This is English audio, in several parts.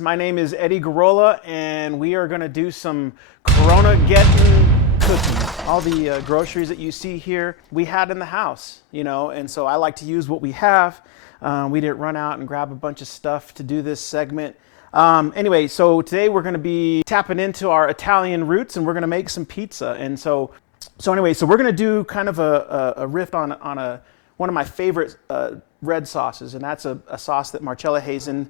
My name is Eddie Garola, and we are going to do some Corona-getting cooking. All the groceries that you see here, we had in the house, you know, and so I like to use what we have. We didn't run out and grab a bunch of stuff to do this segment. Anyway, so today we're going to be tapping into our Italian roots, and we're going to make some pizza. And so we're going to do kind of a riff on one of my favorite red sauces, and that's a sauce that Marcella Hazen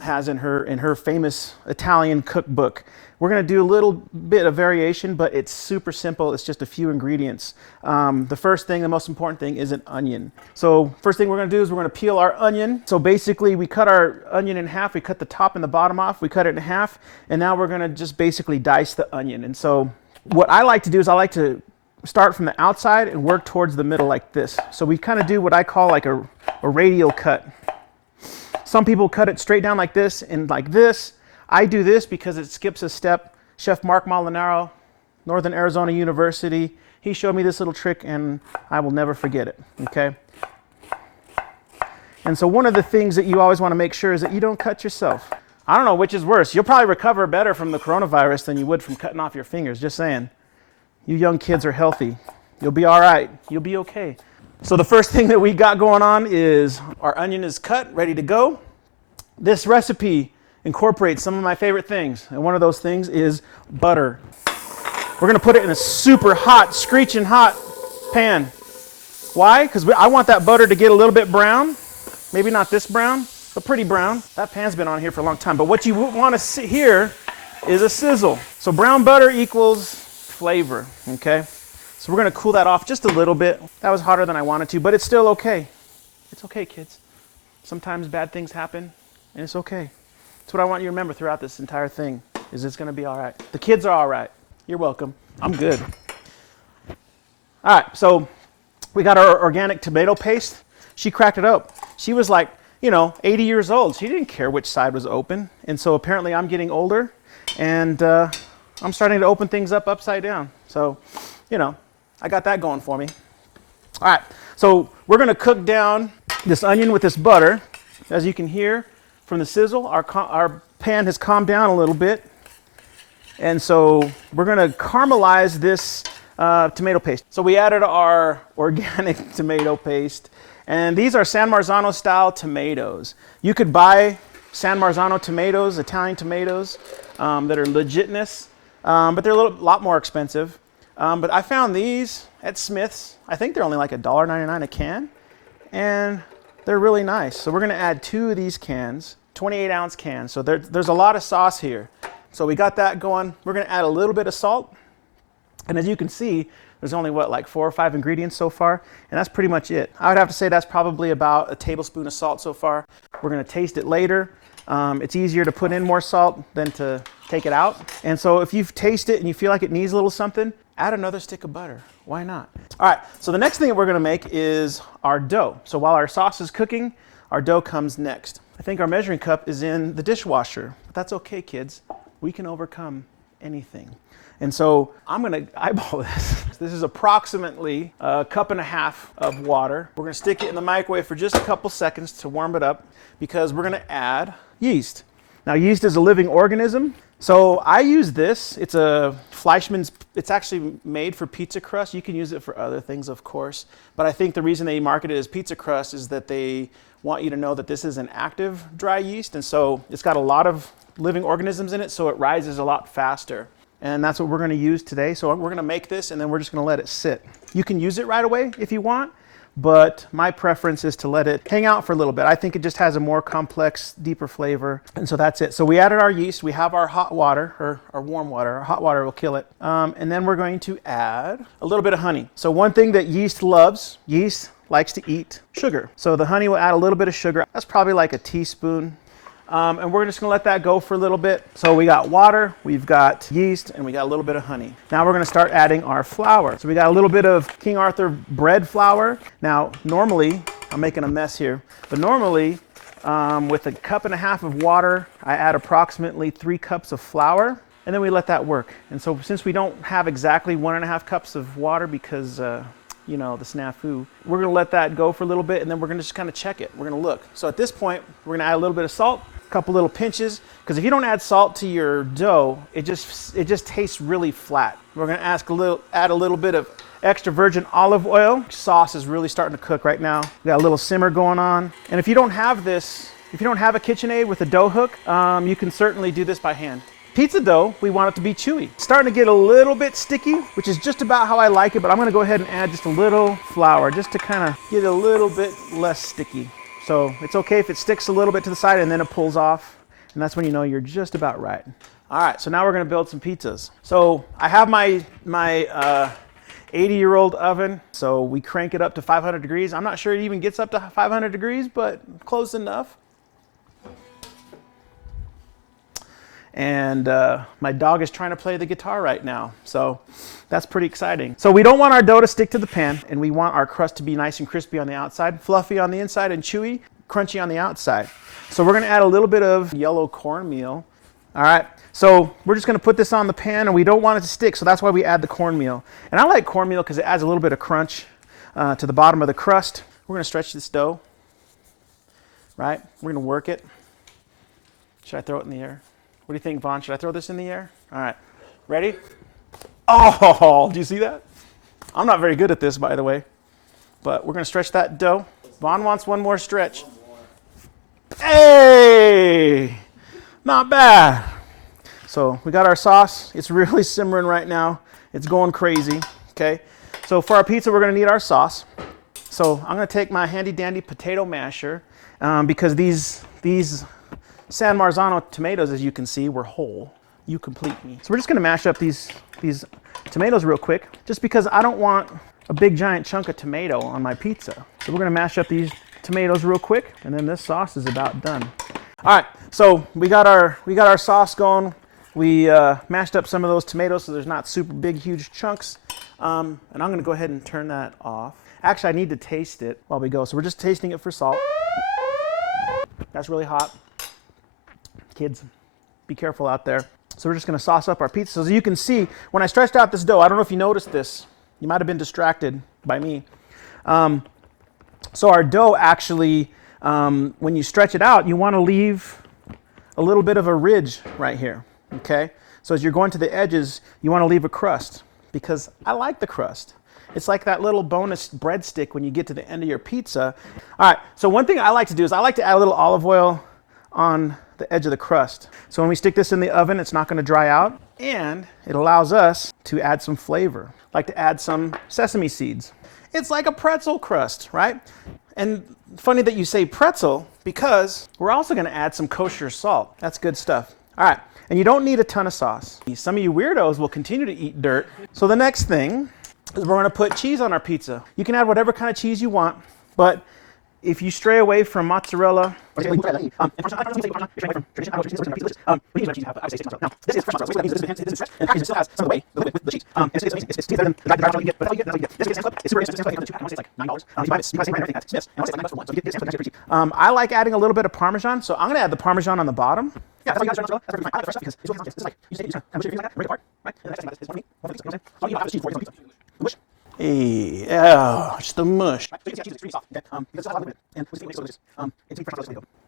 has in her famous Italian cookbook. We're going to do a little bit of variation, but it's super simple. It's just a few ingredients. The most important thing is an onion. So first thing we're going to do is we're going to peel our onion. So basically we cut our onion in half. We cut the top and the bottom off. We cut it in half, and now we're going to just basically dice the onion. And so what I like to do is I like to start from the outside and work towards the middle like this. So we kind of do what I call like a radial cut. Some people cut it straight down like this and like this. I do this because it skips a step. Chef Mark Molinaro, Northern Arizona University, he showed me this little trick and I will never forget it, okay? And so one of the things that you always want to make sure is that you don't cut yourself. I don't know which is worse. You'll probably recover better from the coronavirus than you would from cutting off your fingers, just saying. You young kids are healthy. You'll be all right. You'll be okay. So the first thing that we got going on is our onion is cut, ready to go. This recipe incorporates some of my favorite things, and one of those things is butter. We're going to put it in a super hot, screeching hot pan. Why? Because I want that butter to get a little bit brown. Maybe not this brown, but pretty brown. That pan's been on here for a long time. But what you want to see here is a sizzle. So brown butter equals flavor, okay? So we're going to cool that off just a little bit. That was hotter than I wanted to, but it's still okay. It's okay, kids. Sometimes bad things happen, and it's okay. That's what I want you to remember throughout this entire thing, is it's going to be all right. The kids are all right. You're welcome. I'm good. All right, so we got our organic tomato paste. She cracked it up. She was like, 80 years old. She didn't care which side was open, and so apparently I'm getting older, and I'm starting to open things up upside down. So, I got that going for me. All right, so we're going to cook down this onion with this butter. As you can hear from the sizzle, our pan has calmed down a little bit. And so we're going to caramelize this tomato paste. So we added our organic tomato paste. And these are San Marzano style tomatoes. You could buy San Marzano tomatoes, Italian tomatoes, that are legitness, but they're a lot more expensive. But I found these at Smith's. I think they're only like $1.99 a can, and they're really nice. So we're going to add 2 of these cans, 28-ounce cans. So there's a lot of sauce here. So we got that going. We're going to add a little bit of salt, and as you can see, there's only like 4 or 5 ingredients so far, and that's pretty much it. I would have to say that's probably about a tablespoon of salt so far. We're going to taste it later. It's easier to put in more salt than to take it out. And so if you taste it and you feel like it needs a little something, add another stick of butter. Why not? All right, so the next thing that we're going to make is our dough. So while our sauce is cooking, our dough comes next. I think our measuring cup is in the dishwasher, but that's okay, kids. We can overcome anything. And so I'm going to eyeball this. This is approximately a cup and a half of water. We're going to stick it in the microwave for just a couple seconds to warm it up, because we're going to add yeast. Now, yeast is a living organism. So I use this. It's a Fleischmann's. It's actually made for pizza crust. You can use it for other things, of course. But I think the reason they market it as pizza crust is that they want you to know that this is an active dry yeast. And so it's got a lot of living organisms in it, so it rises a lot faster. And that's what we're going to use today. So we're going to make this, and then we're just going to let it sit. You can use it right away if you want, but my preference is to let it hang out for a little bit. I think it just has a more complex, deeper flavor. And so that's it. So we added our yeast. We have our hot water, or our warm water. Our hot water will kill it. And then we're going to add a little bit of honey. So one thing that yeast loves, yeast likes to eat sugar. So the honey will add a little bit of sugar. That's probably like a teaspoon. And we're just going to let that go for a little bit. So we got water, we've got yeast, and we got a little bit of honey. Now we're going to start adding our flour. So we got a little bit of King Arthur bread flour. Now, normally, I'm making a mess here, but normally, with a cup and a half of water, I add approximately 3 cups of flour, and then we let that work. And so since we don't have exactly 1.5 cups of water because the snafu, we're going to let that go for a little bit, and then we're going to just kind of check it. We're going to look. So at this point, we're going to add a little bit of salt. couple little pinches, because if you don't add salt to your dough, it just tastes really flat. We're gonna add a little bit of extra virgin olive oil. Sauce is really starting to cook right now. We got a little simmer going on. And if you don't have this, if you don't have a KitchenAid with a dough hook, you can certainly do this by hand. Pizza dough, we want it to be chewy. It's starting to get a little bit sticky, which is just about how I like it, but I'm gonna go ahead and add just a little flour just to kind of get a little bit less sticky. So it's okay if it sticks a little bit to the side and then it pulls off, and that's when you know you're just about right. All right, so now we're gonna build some pizzas. So I have my 80-year-old oven, so we crank it up to 500 degrees. I'm not sure it even gets up to 500 degrees, but close enough. And my dog is trying to play the guitar right now, so that's pretty exciting. So we don't want our dough to stick to the pan, and we want our crust to be nice and crispy on the outside, fluffy on the inside, and chewy, crunchy on the outside. So we're gonna add a little bit of yellow cornmeal. All right, so we're just gonna put this on the pan, and we don't want it to stick, so that's why we add the cornmeal. And I like cornmeal because it adds a little bit of crunch to the bottom of the crust. We're gonna stretch this dough, right? We're gonna work it. Should I throw it in the air? What do you think, Vaughn? Should I throw this in the air? All right, ready? Oh, do you see that? I'm not very good at this, by the way, but we're gonna stretch that dough. Vaughn wants one more stretch. Hey, not bad. So we got our sauce. It's really simmering right now. It's going crazy, okay? So for our pizza, we're gonna need our sauce. So I'm gonna take my handy dandy potato masher because these San Marzano tomatoes, as you can see, were whole. You complete me. So we're just gonna mash up these tomatoes real quick, just because I don't want a big giant chunk of tomato on my pizza. So we're gonna mash up these tomatoes real quick, and then this sauce is about done. All right, so we got our sauce going. We mashed up some of those tomatoes so there's not super big, huge chunks. And I'm gonna go ahead and turn that off. Actually, I need to taste it while we go. So we're just tasting it for salt. That's really hot. Kids, be careful out there. So we're just gonna sauce up our pizza. So as you can see, when I stretched out this dough, I don't know if you noticed this. You might have been distracted by me. So our dough actually, when you stretch it out, you wanna leave a little bit of a ridge right here, okay? So as you're going to the edges, you wanna leave a crust, because I like the crust. It's like that little bonus breadstick when you get to the end of your pizza. All right, so one thing I like to do is I like to add a little olive oil on the edge of the crust. So when we stick this in the oven, it's not gonna dry out, and it allows us to add some flavor. I like to add some sesame seeds. It's like a pretzel crust, right? And funny that you say pretzel, because we're also gonna add some kosher salt. That's good stuff. All right, and you don't need a ton of sauce. Some of you weirdos will continue to eat dirt. So the next thing is we're gonna put cheese on our pizza. You can add whatever kind of cheese you want, but if you stray away from mozzarella, I like adding a little bit of Parmesan, so I'm gonna add the Parmesan on the bottom. Hey, yeah, just the mush.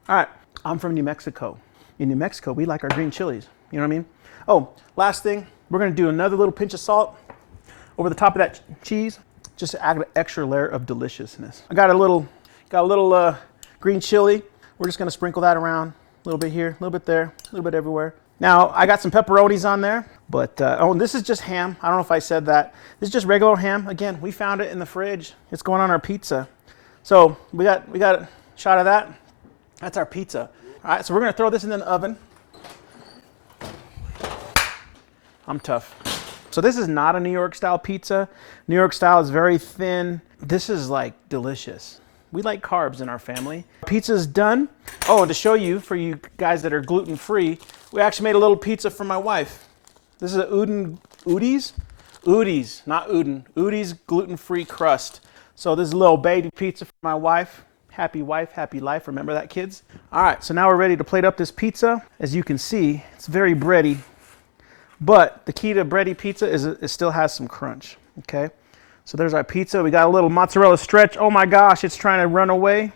All right, I'm from New Mexico. In New Mexico, we like our green chilies. You know what I mean? Oh, last thing, we're gonna do another little pinch of salt over the top of that cheese, just to add an extra layer of deliciousness. I got a little green chili. We're just gonna sprinkle that around, a little bit here, a little bit there, a little bit everywhere. Now, I got some pepperonis on there, but, oh, this is just ham. I don't know if I said that. This is just regular ham. Again, we found it in the fridge. It's going on our pizza. So we got a shot of that. That's our pizza. All right, so we're gonna throw this in the oven. I'm tough. So this is not a New York style pizza. New York style is very thin. This is like delicious. We like carbs in our family. Pizza's done. Oh, and to show you, for you guys that are gluten-free, we actually made a little pizza for my wife. This is a Udi's, not Udon. Udi's gluten-free crust. So this is a little baby pizza for my wife. Happy wife, happy life. Remember that, kids? All right, so now we're ready to plate up this pizza. As you can see, it's very bready. But the key to bready pizza is it still has some crunch, okay? So there's our pizza. We got a little mozzarella stretch. Oh my gosh, it's trying to run away.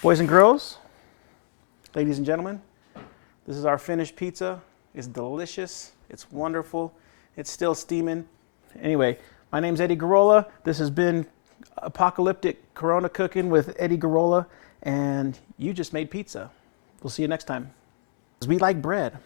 Boys and girls, Ladies and gentlemen, this is our finished pizza. It's delicious. It's wonderful. It's still steaming. Anyway, my name's Eddie Garola. This has been Apocalyptic Corona Cooking with Eddie Garola, and you just made pizza. We'll see you next time. We like bread.